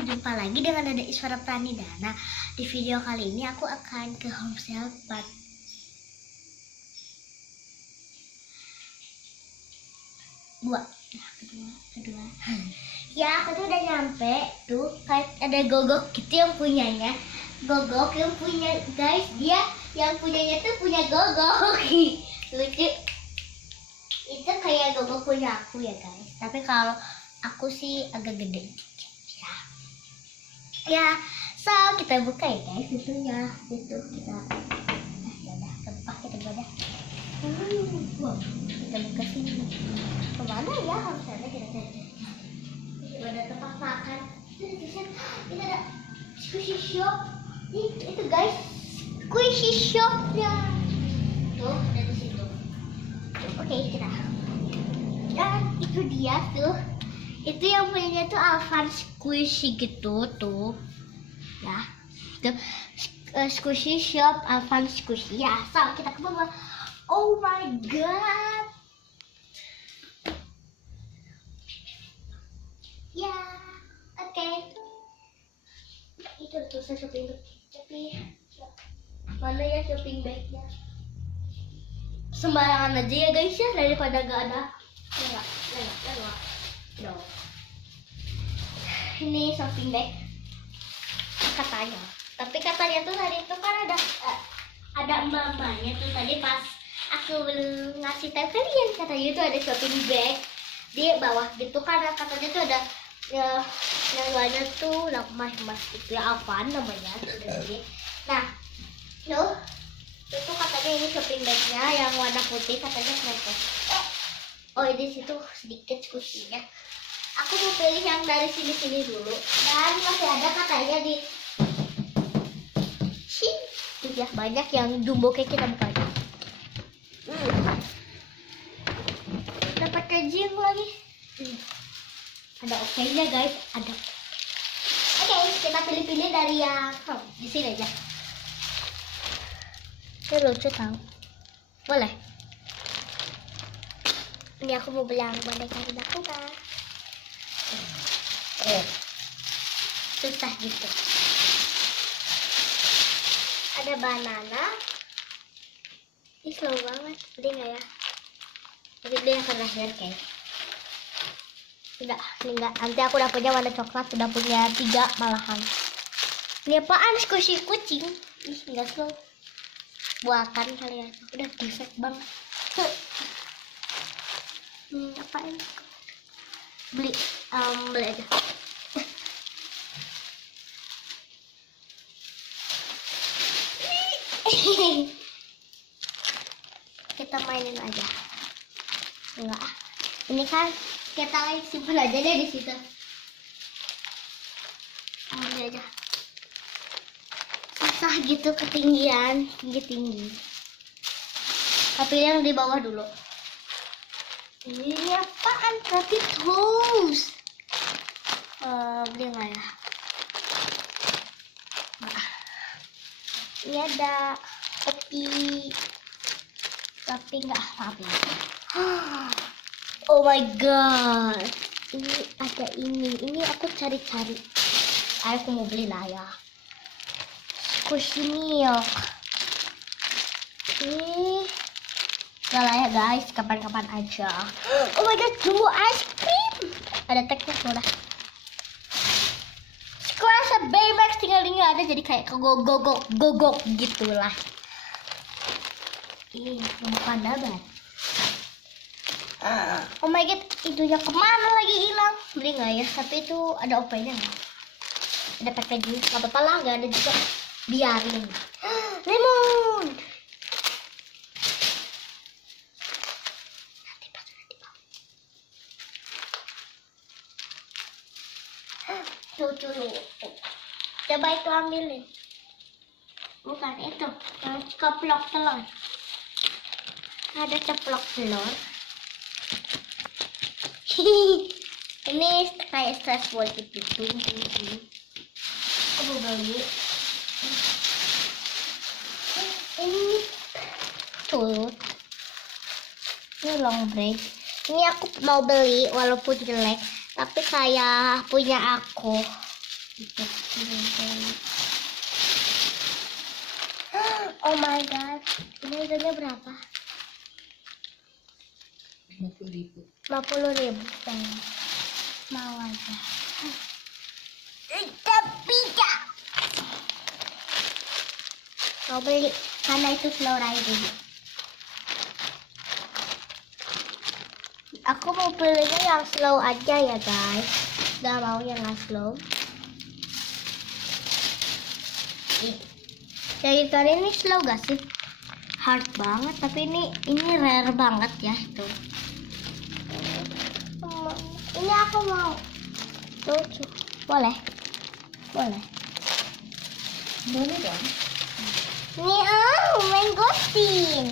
Jumpa lagi dengan Dada Iswara Pranidana. Di video kali ini aku akan ke home sale part kedua. Ya, aku tuh udah nyampe tuh, kayak ada gogok gitu yang punyanya. Gogok yang punya guys, dia yang punyanya tuh punya gogok. Lucu. Itu kayak gogok punya aku ya guys. Tapi kalau aku sih agak gede dikit ya. Ya, so kita buka ya guys itunya. Itu kita ya udah tempat kita buka. Wow, kita buka sini. Kemana ya harusnya kita cari. Ada tempat makan. Ini ada squishy shop. Itu guys, squishy shopnya. Tuh ada di situ. Oke, kita. Dan itu dia tuh. Itu yang punyanya tuh Alvan Squishy gitu tuh. Ya. Itu squishy shop Alvan Squishy. Ya, so kita ke bawah. Oh my god. Ya, oke. Itu tuh saya shopping bag. Tapi mana ya shopping bagnya? Sembarangan aja ya guys ya, daripada gak ada. Enggak. No. Ini shopping bag katanya. Tapi katanya tuh tadi itu kan ada mamanya tuh tadi pas aku belum ngasih tahu kalian, katanya itu ada shopping bag di bawah gitu, karena katanya tuh ada yang luarnya tuh mas itu ya, apa namanya tuh dari. Nah, loh itu katanya ini shopping bagnya yang warna putih, katanya keren. Oh, ini situ sedikit squishy-nya. Aku mau pilih yang dari sini dulu. Dan masih ada katanya di sini. Tuh ya, banyak yang jumbo kayak kita buka aja. Dapat kejing lagi. Ada oke-nya guys, ada. Oke, kita pilih-pilih dari yang di sini aja. Ini lucu tau. Boleh. Ini aku mau beli yang boneka aku kan. Susah gitu. Ada banana. Ini slow banget. Beli nggak ya? Tapi beli yang terakhir guys. Udah, ini enggak. Nanti aku udah punya warna coklat, udah punya 3 malahan. Ini apaan? Squishy kucing. Ih, enggak slow. Buakan kali ya. Udah perfect banget. Apaan? Beli aja. Kita mainin aja. Enggak. Ini kan kita lagi simpan aja deh di situ. Ambil aja. Susah gitu ketinggian, tinggi. Tapi yang di bawah dulu. Ini apaan? Tapi toast. Beli nggak ya? Nah. Ini ada kopi. Tapi nggak tapi. Oh my god. Ini ada ini. Ini aku cari-cari. Aku mau beli lah ya. Squishy milk. Ini gak lah ya guys, kapan-kapan aja. Oh my god, jumbo ice cream. Ada teksnya sudah. Squash Baymax tinggal ada, jadi kayak gogok gitulah. Ih, bukan dapat. Oh my god, itunya kemana lagi hilang? Beli nggak ya? Tapi itu ada OP-nya nggak? Ada packaging, nggak apa-apa lah, nggak ada juga. Biarin. Lemon. Tuh. Coba itu ambilin. Bukan itu, ceplok telur. Ada ceplok telur. Ini kayak stress ball gitu. Aku beli. Ini tuh. Ini long break. Ini aku mau beli walaupun jelek, tapi kayak punya aku. Oh my god, ini harganya berapa? 50.000. 50.000. Mau aja. Tapi mau beli karena itu slow riding. Aku mau belinya yang slow aja ya guys. Gak mau yang nggak slow. Dari kali ini slow gak sih? Hard banget, tapi ini rare banget ya tuh. Ini aku mau. Lucu. Boleh? Boleh. Boleh dong. Ini mangosteen.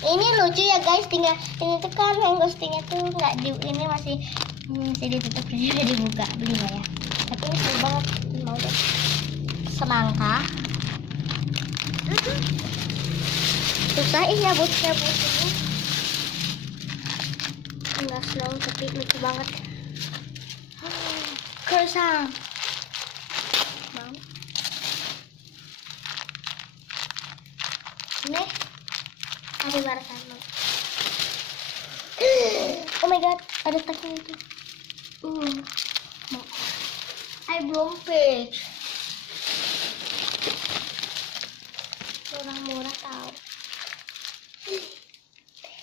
Ini lucu ya guys, tinggal ini tuh kan mangosteen tuh nggak di ini masih ditutup jadi dibuka beli nggak ya? Tapi ini seru banget, mau deh. Semangka. Susah nyabut ini. Enggak slow tapi lucu banget. Croissant. Mau? Ini ada barisan mau. Oh my god, ada teksnya itu. Mau. I belum page. Murah-murah tau.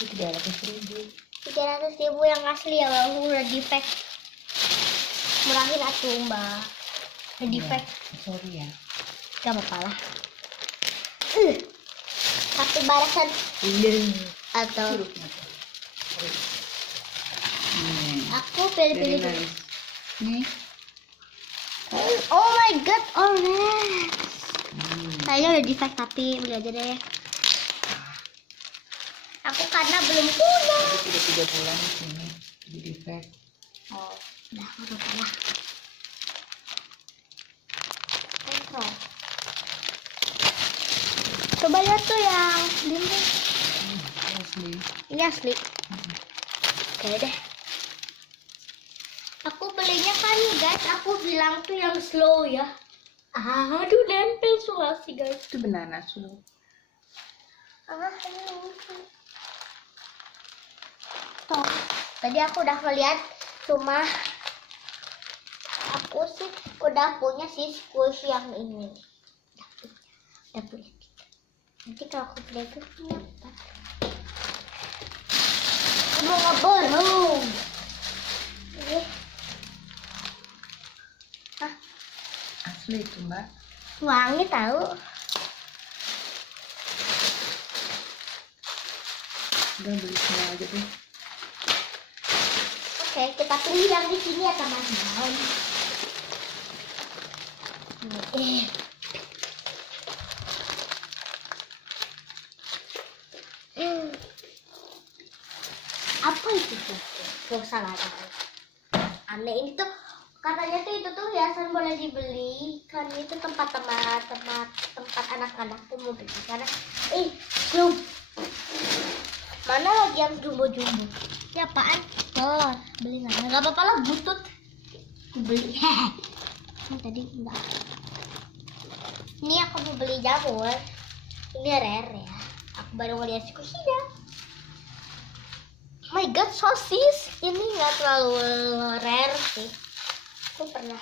300.000. 300.000 yang asli ya, bang. Udah defect. Murahin atuh mbak. Udah defect. Sorry ya. Gak apa-apa lah. Satu barisan atau aku pilih-pilih dulu. Nih. Oh my god, orange. Kayaknya udah defect tapi beli aja deh. Aku karena belum punya. Sudah 3 bulan di sini di defect. Oh, udah lah. Kontrol. Coba lihat tuh yang bling. Asli. Ini asli. Oke deh. Aku belinya kan guys, aku bilang tuh yang slow ya. Aduh, nempel semua sih guys. Itu banana slow. Tuh, tadi aku udah ngeliat, cuma aku sih udah punya si squishy yang ini. Udah punya. Nanti kalau aku beli itu punya apa? Aku mau ngeborong. Ini. Hah? Asli itu mbak. Wangi tahu. Udah beli semua aja deh. Oke, kita pilih yang di sini ya teman-teman. Apa itu tuh? Gak salah tahu. Aneh ini tuh katanya tuh itu tuh hiasan boleh dibeli kan itu tempat anak-anak tuh mau beli karena belum mana lagi yang jumbo-jumbo ya apaan telur beli nggak apa-apa lah butut beli tadi enggak ini aku mau beli jamur ini rare ya aku baru ngeliat squishy-nya. Oh my god, sosis ini nggak terlalu rare sih. Aku pernah.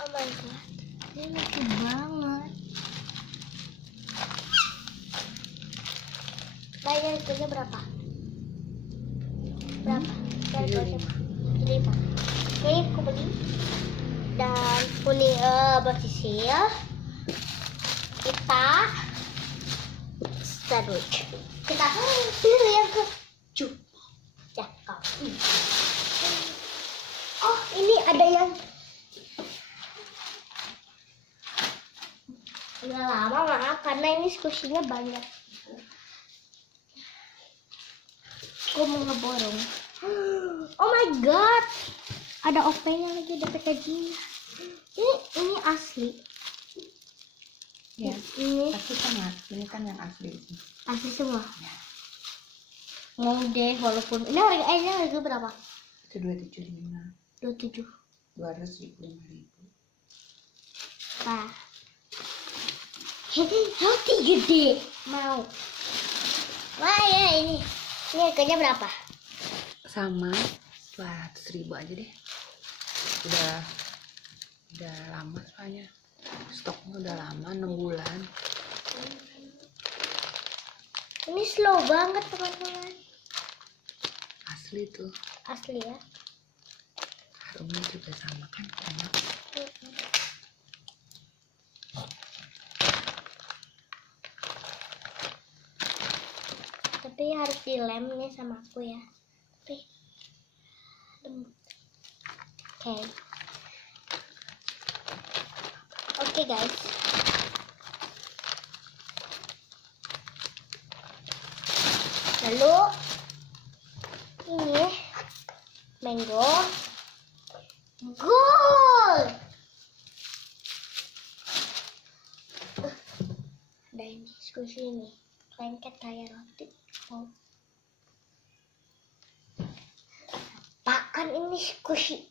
Oh my god, ini lucu banget. Bayar harganya berapa? Berapa? Harganya 5. Oke, aku beli. Dan kuning bersisil. Kita sandwich. Kita pilih yang ke cakep. Oh, ini ada yang udah lama maaf karena ini squishy-nya banyak. Aku mau ngeborong. Oh my god, ada OP-nya lagi, ada packaging. Ini asli. Ya, ini tapi kan ini kan yang asli. asli semua. Ya. Mau deh, walaupun ini harga berapa? Itu 275. 27. 275.000. Nah. Roti gede. Mau. Wah ya ini. Ini harganya berapa? Sama 100.000 aja deh. Udah lama soalnya. Stoknya udah lama 6 bulan. Ini slow banget teman-teman. Asli tuh. Asli ya. Harumnya juga sama kan, enak. Tapi harus dilem nih sama aku ya. Tapi Oke guys. Lalu ini mango gold. Ada ini squishy ini, lengket kayak roti. Mau apaan ini squishy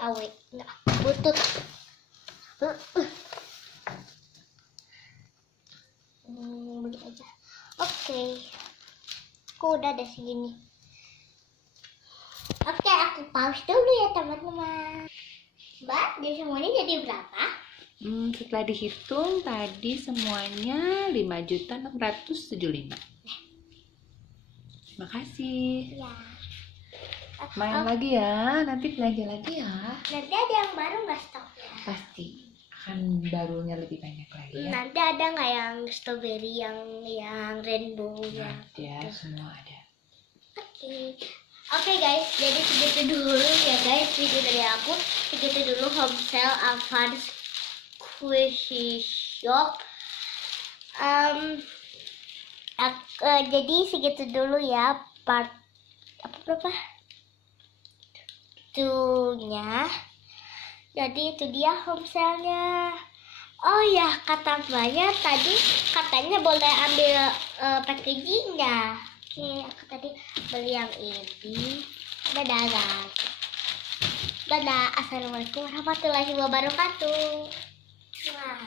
awet, nggak butut. Beli aja. Oke. Aku udah ada segini. Oke, aku pause dulu ya teman-teman. Mbak, jadi semuanya jadi berapa? Setelah dihitung tadi semuanya 5.675.000. Makasih. Ya. Main lagi ya, nanti belanja lagi ya. Nanti ada yang baru nggak stoknya? Pasti akan barunya lebih banyak lagi ya. Nanti ada nggak yang strawberry, yang rainbow ya? Ada, semua ada. Oke guys, jadi segitu dulu ya guys video dari aku. Segitu dulu home sale Avans Squishy Shop. Jadi segitu dulu ya part berapa? Itunya. Jadi itu dia home sale-nya. Oh ya, kata mbaknya tadi katanya boleh ambil packagingnya. Oke, aku tadi beli yang ini. Dadah guys. Dadah. Assalamualaikum warahmatullahi wabarakatuh. Wah.